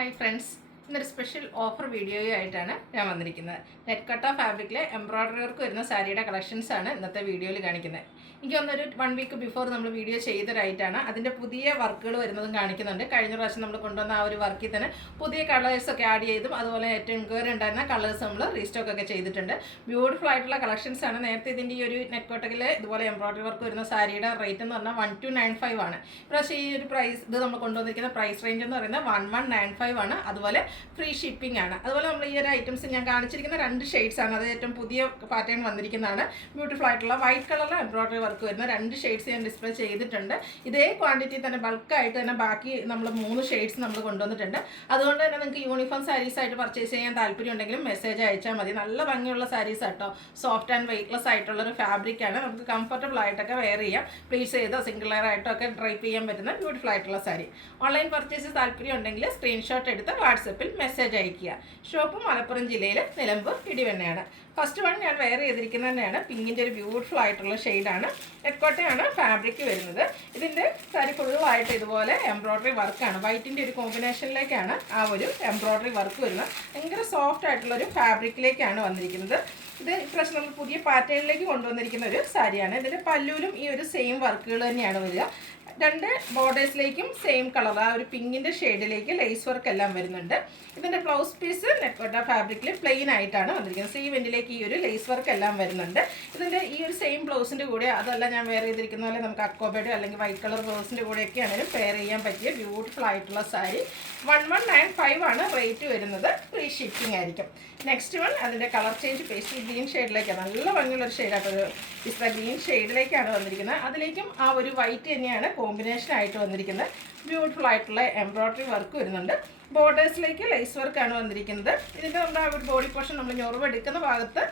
Hi friends, ഇന്നൊരു special offer വീഡിയോയുമായിട്ടാണ് ഞാൻ വന്നിരിക്കുന്നത്. നെറ്റ് കട്ട ഫാബ്രിക്കിലെ എംബ്രോയ്ഡറി വർക്ക് വരുന്ന സാരിയുടെ കളക്ഷൻസാണ് ഇന്നത്തെ വീഡിയോയിൽ കാണിക്കുന്നത്. എനിക്ക് തോന്നുന്നൊരു 1 വീക്ക് ബിഫോർ നമ്മൾ വീഡിയോ ചെയ്തൊരായിട്ടാണ് അതിൻ്റെ പുതിയ വർക്കുകൾ വരുന്നതും കാണിക്കുന്നുണ്ട്. കഴിഞ്ഞ പ്രാവശ്യം നമ്മൾ കൊണ്ടുവന്ന ആ ഒരു വർക്കിൽ തന്നെ പുതിയ കളേഴ്സൊക്കെ ആഡ് ചെയ്തും അതുപോലെ ഏറ്റവും എൻക്വയറി ഉണ്ടായിരുന്ന കളേഴ്സ് നമ്മൾ റീസ്റ്റോക്ക് ഒക്കെ ചെയ്തിട്ടുണ്ട്. ബ്യൂട്ടിഫുൾ ആയിട്ടുള്ള കളക്ഷൻസാണ്. നേരത്തെ ഇതിൻ്റെ ഈ ഒരു നെറ്റ് കോട്ടയിൽ ഇതുപോലെ എംബ്രോയ്ഡറി വർക്ക് വരുന്ന സാരിയുടെ റേറ്റ് എന്ന് പറഞ്ഞാൽ 1295 ആണ്. ഇപ്രാവശ്യം ഈ ഒരു പ്രൈസ് ഇത് നമ്മൾ കൊണ്ടുവന്നിരിക്കുന്ന പ്രൈസ് റേഞ്ച് എന്ന് പറയുന്നത് 1195 ആണ്. അതുപോലെ ഫ്രീ ഷിപ്പിംഗ് ആണ്. അതുപോലെ നമ്മൾ ഈ ഒരു ഐറ്റംസ് ഞാൻ കാണിച്ചിരിക്കുന്ന 2 ഷെയ്ഡ്സ് ആണ്. അത് ഏറ്റവും പുതിയ പാറ്റേൺ വന്നിരിക്കുന്നതാണ്. ബ്യൂട്ടിഫുൾ ആയിട്ടുള്ള വൈറ്റ് കളറിൽ എംബ്രോയ്ഡറി വർക്ക് വരുന്ന 2 ഷെയ്ഡ്സ് ഞാൻ ഡിസ്പ്ലേ ചെയ്തിട്ടുണ്ട്. ഇതേ ക്വാണ്ടിറ്റി തന്നെ ബൾക്കായിട്ട് തന്നെ ബാക്കി നമ്മൾ 3 ഷെയ്ഡ്സ് നമ്മൾ കൊണ്ടുവന്നിട്ടുണ്ട്. അതുകൊണ്ട് തന്നെ നിങ്ങൾക്ക് യൂണിഫോം സാരീസ് ആയിട്ട് പർച്ചേസ് ചെയ്യാൻ താല്പര്യം ഉണ്ടെങ്കിലും മെസ്സേജ് അയച്ചാൽ മതി. നല്ല ഭംഗിയുള്ള സാരീസ് ആട്ടോ. സോഫ്റ്റ് ആൻഡ് വെയ്റ്റ്ലെസ് ആയിട്ടുള്ളൊരു ഫാബ്രിക്കാണ്. നമുക്ക് കംഫർട്ടബിൾ ആയിട്ടൊക്കെ വെയർ ചെയ്യാം. പ്ലീസ് ചെയ്തോ സിംഗിൾ ലെയർ ആയിട്ടോ ഒക്കെ ഡ്രൈപ്പ് ചെയ്യാൻ പറ്റുന്ന ബ്യൂട്ടിഫുൾ ആയിട്ടുള്ള സാരി. ഓൺലൈൻ പർച്ചേസ് താല്പര്യം ഉണ്ടെങ്കിൽ സ്ക്രീൻഷോട്ട് എടുത്ത് വാട്സപ്പിൽ മെസ്സേജ് അയക്കുക. ഷോപ്പ് മലപ്പുറം ജില്ലയിൽ നിലമ്പൂർ ഇടിവണ്ണയാണ്. ഫസ്റ്റ് വൺ ഞാൻ വെയർ ചെയ്തിരിക്കുന്നത് തന്നെയാണ്. പിങ്കിൻ്റെ ഒരു ബ്യൂട്ടിഫുൾ ആയിട്ടുള്ള ഷെയ്ഡാണ്. നെറ്റ്കോട്ടയാണ് ഫാബ്രിക് വരുന്നത്. ഇതിൻ്റെ സാരി ഫുള്ളായിട്ട് ഇതുപോലെ എംബ്രോയ്ഡറി വർക്കാണ്. വൈറ്റിൻ്റെ ഒരു കോമ്പിനേഷനിലേക്കാണ് ആ ഒരു എംബ്രോയ്ഡറി വർക്ക് വരുന്നത്. ഭയങ്കര സോഫ്റ്റ് ആയിട്ടുള്ളൊരു ഫാബ്രിക്കിലേക്കാണ് വന്നിരിക്കുന്നത്. ഇത് ഇപ്രാവശ്യം നമ്മൾ പുതിയ പാറ്റേണിലേക്ക് കൊണ്ടുവന്നിരിക്കുന്ന ഒരു സാരിയാണ്. ഇതിൻ്റെ പല്ലുവിലും ഈ ഒരു സെയിം വർക്കുകൾ തന്നെയാണ് വരിക. 2 ബോർഡേഴ്സിലേക്കും സെയിം കളർ ആ ഒരു പിങ്കിൻ്റെ ഷെയ്ഡിലേക്ക് ലേസ് വർക്ക് എല്ലാം വരുന്നുണ്ട്. ഇതിൻ്റെ ബ്ലൗസ് പീസ് നെറ്റ്കോട്ട ഫാബ്രിക്കിൽ പ്ലെയിൻ ആയിട്ടാണ് വന്നിരിക്കുന്നത്. സീ വെൻറ്റിലേക്ക് ഈ ഒരു ലേസ് വർക്ക് എല്ലാം വരുന്നുണ്ട്. ഇതിൻ്റെ ഈ ഒരു സെയിം ബ്ലൗസിൻ്റെ കൂടെ അതല്ല ഞാൻ വെയർ ചെയ്തിരിക്കുന്ന പോലെ നമുക്ക് അക്കോബേഡ് അല്ലെങ്കിൽ വൈറ്റ് കളർ ബ്ലൗസിൻ്റെ കൂടെയൊക്കെ ആണെങ്കിലും പെയർ ചെയ്യാൻ പറ്റിയ ബ്യൂട്ടിഫുൾ ആയിട്ടുള്ള സാരി. 1195 ആണ് റേറ്റ് വരുന്നത്. ഫ്രീ ഷിപ്പിംഗ് ആയിരിക്കും. നെക്സ്റ്റ് വൺ അതിൻ്റെ കളർ ചേഞ്ച് പേസ്റ്റൽ ഗ്രീൻ ഷെയ്ഡിലേക്കാണ്. നല്ല ഭംഗിയുള്ളൊരു ഷെയ്ഡായിട്ടൊരു പിസ്ത ഗ്രീൻ ഷെയ്ഡിലേക്കാണ് വന്നിരിക്കുന്നത്. അതിലേക്കും ആ ഒരു വൈറ്റ് തന്നെയാണ് കോമ്പിനേഷൻ ആയിട്ട് വന്നിരിക്കുന്നത്. ബ്യൂട്ടിഫുൾ ആയിട്ടുള്ള എംബ്രോയ്ഡറി വർക്ക് വരുന്നുണ്ട്. ബോർഡേഴ്സിലേക്ക് ലേസ് വർക്കാണ് വന്നിരിക്കുന്നത്. ഇതിൻ്റെ നമ്മുടെ ആ ഒരു ബോഡി പോർഷൻ നമ്മൾ ഞൊറിവ് എടുക്കുന്ന ഭാഗത്ത്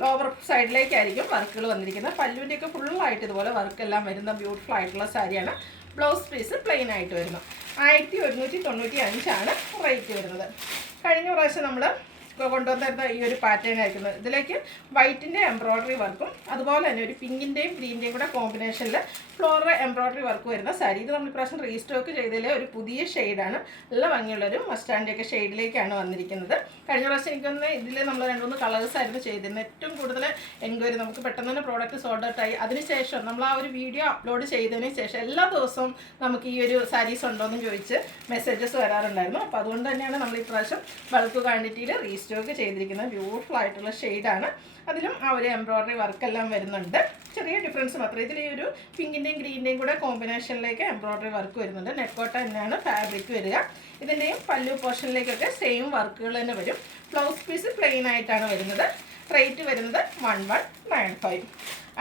ലോവർ സൈഡിലേക്കായിരിക്കും വർക്കുകൾ വന്നിരിക്കുന്നത്. പല്ലുവിൻ്റെയൊക്കെ ഫുള്ളായിട്ട് ഇതുപോലെ വർക്കെല്ലാം വരുന്ന ബ്യൂട്ടിഫുൾ ആയിട്ടുള്ള സാരിയാണ്. ബ്ലൗസ് പീസ് പ്ലെയിൻ ആയിട്ട് വരുന്നു. 1195 ആണ് റേറ്റ് വരുന്നത്. കഴിഞ്ഞ പ്രാവശ്യം നമ്മൾ കൊണ്ടുവന്നിരുന്ന ഈ ഒരു പാറ്റേൺ ആയിരിക്കുന്നത്. ഇതിലേക്ക് വൈറ്റിൻ്റെ എംബ്രോയ്ഡറി വർക്കും അതുപോലെ തന്നെ ഒരു പിങ്കിൻ്റെയും ഗ്രീൻ്റെയും കൂടെ കോമ്പിനേഷനിൽ ഫ്ലോറൽ എംബ്രോയ്ഡറി വർക്ക് വരുന്ന സാരി. ഇത് നമ്മൾ ഇപ്രാവശ്യം റീസ്റ്റോക്ക് ചെയ്തതിലെ ഒരു പുതിയ ഷെയ്ഡാണ്. നല്ല ഭംഗിയുള്ളൊരു മസ്റ്റാൻഡിയൊക്കെ ഷെയ്ഡിലേക്കാണ് വന്നിരിക്കുന്നത്. കഴിഞ്ഞ പ്രാവശ്യം എനിക്കൊന്ന് ഇതിൽ നമ്മൾ 2-3 കളേഴ്സ് ആയിരുന്നു ചെയ്തിരുന്നത്. ഏറ്റവും കൂടുതൽ എൻക്വയറി നമുക്ക് പെട്ടെന്ന് തന്നെ പ്രോഡക്റ്റ് സോൾഡ് ഔട്ട് ആയി. അതിനുശേഷം നമ്മൾ ആ ഒരു വീഡിയോ അപ്ലോഡ് ചെയ്തതിന് ശേഷം എല്ലാ ദിവസവും നമുക്ക് ഈ ഒരു സാരീസ് ഉണ്ടോയെന്ന് ചോദിച്ച് മെസ്സേജസ് വരാറുണ്ടായിരുന്നു. അപ്പോൾ അതുകൊണ്ട് തന്നെയാണ് നമ്മൾ ഇപ്രാവശ്യം ബൾക്ക് ക്വാണ്ടിറ്റിയിൽ സ്റ്റോക്ക് ചെയ്തിരിക്കുന്ന ബ്യൂട്ടിഫുൾ ആയിട്ടുള്ള ഷെയ്ഡാണ്. അതിലും ആ ഒരു എംബ്രോയ്ഡറി വർക്കെല്ലാം വരുന്നുണ്ട്. ചെറിയ ഡിഫറൻസ് മാത്രം. ഇതിൽ ഈ ഒരു പിങ്കിൻ്റെയും ഗ്രീൻ്റെയും കൂടെ കോമ്പിനേഷനിലേക്ക് എംബ്രോയ്ഡറി വർക്ക് വരുന്നുണ്ട്. നെറ്റ്കോട്ട തന്നെയാണ് ഫാബ്രിക് വരിക. ഇതിൻ്റെയും പല്ലു പോർഷനിലേക്കൊക്കെ സെയിം വർക്കുകൾ തന്നെ വരും. ബ്ലൗസ് പീസ് പ്ലെയിൻ ആയിട്ടാണ് വരുന്നത്. റേറ്റ് വരുന്നത് 1195.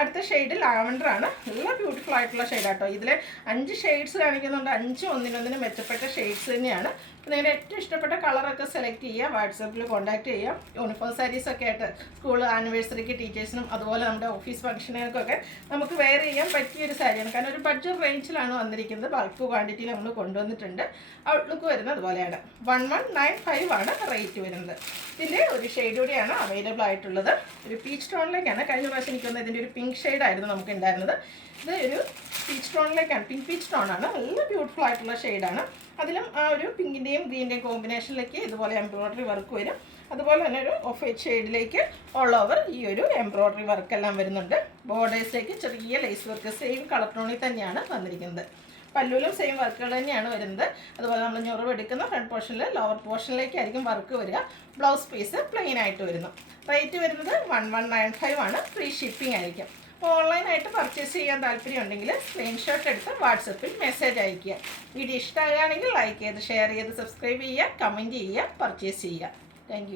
അടുത്ത ഷെയ്ഡ് ലാവൻഡർ ആണ്. നല്ല ബ്യൂട്ടിഫുൾ ആയിട്ടുള്ള ഷെയ്ഡാട്ടോ. ഇതിൽ 5 ഷെയ്ഡ്സ് കാണിക്കുന്നുണ്ട്. 5 ഒന്നിനൊന്നിന് മെച്ചപ്പെട്ട ഷെയ്ഡ്സ് തന്നെയാണ്. നിങ്ങളുടെ ഏറ്റവും ഇഷ്ടപ്പെട്ട കളറൊക്കെ സെലക്ട് ചെയ്യുക. വാട്സാപ്പിൽ കോൺടാക്ട് ചെയ്യാം. യൂണിഫോം സാരീസൊക്കെ ആയിട്ട് സ്കൂൾ ആനിവേഴ്സറിക്ക് ടീച്ചേഴ്സിനും അതുപോലെ നമ്മുടെ ഓഫീസ് ഫംഗ്ഷനുകൾക്കൊക്കെ നമുക്ക് വെയർ ചെയ്യാൻ പറ്റിയൊരു സാരിയാണ്. കാരണം ഒരു ബഡ്ജറ്റ് റേഞ്ചിലാണ് വന്നിരിക്കുന്നത്. ബൾക്ക് ക്വാണ്ടിറ്റിയിൽ നമ്മൾ കൊണ്ടുവന്നിട്ടുണ്ട്. ഔട്ട്ലുക്ക് വരുന്നത് അതുപോലെയാണ്. 1195 ആണ് റേറ്റ് വരുന്നത്. ഇതിൻ്റെ ഒരു ഷെയ്ഡ് കൂടിയാണ് അവൈലബിൾ ആയിട്ടുള്ളത്. ഒരു പീച്ച് ടോണിലേക്കാണ്. കഴിഞ്ഞ പ്രാവശ്യം എനിക്ക് തോന്നുന്നത് ഇതിൻ്റെ ഒരു പിങ്ക് ഷെയ്ഡായിരുന്നു നമുക്ക് ഉണ്ടായിരുന്നത്. ഇത് ഒരു പീച്ച് ടോണിലേക്കാണ്. പിങ്ക് പീച്ച് ടോണാണ്. നല്ല ബ്യൂട്ടിഫുൾ ആയിട്ടുള്ള ഷെയ്ഡാണ്. അതിലും ആ ഒരു പിങ്കിൻ്റെയും ഗ്രീൻ്റെയും കോമ്പിനേഷനിലേക്ക് ഇതുപോലെ എംബ്രോയ്ഡറി വർക്ക് വരും. അതുപോലെ തന്നെ ഒരു ഓഫ് വൈറ്റ് ഷെയ്ഡിലേക്ക് ഓൾ ഓവർ ഈ ഒരു എംബ്രോയ്ഡറി വർക്കെല്ലാം വരുന്നുണ്ട്. ബോർഡേഴ്സിലേക്ക് ചെറിയ ലേസ് വർക്ക് സെയിം കളർ ടോണിൽ തന്നെയാണ് വന്നിരിക്കുന്നത്. പല്ലുവിലും സെയിം വർക്കുകൾ തന്നെയാണ് വരുന്നത്. അതുപോലെ നമ്മൾ ഞൊറിവ് എടുക്കുന്ന ഫ്രണ്ട് പോർഷനിൽ ലോവർ പോർഷനിലേക്കായിരിക്കും വർക്ക് വരിക. ബ്ലൗസ് പീസ് പ്ലെയിൻ ആയിട്ട് വരുന്നു. റേറ്റ് വരുന്നത് 1195 ആണ്. ഫ്രീ ഷിപ്പിംഗ് ആയിരിക്കും. അപ്പോൾ ഓൺലൈനായിട്ട് പർച്ചേസ് ചെയ്യാൻ താല്പര്യം ഉണ്ടെങ്കിൽ സ്ക്രീൻഷോട്ട് എടുത്ത് വാട്സപ്പിൽ മെസ്സേജ് അയയ്ക്കുക. വീഡിയോ ഇഷ്ടമാകുകയാണെങ്കിൽ ലൈക്ക് ചെയ്ത് ഷെയർ ചെയ്ത് സബ്സ്ക്രൈബ് ചെയ്യുക, കമൻറ്റ് ചെയ്യുക, പർച്ചേസ് ചെയ്യുക. താങ്ക്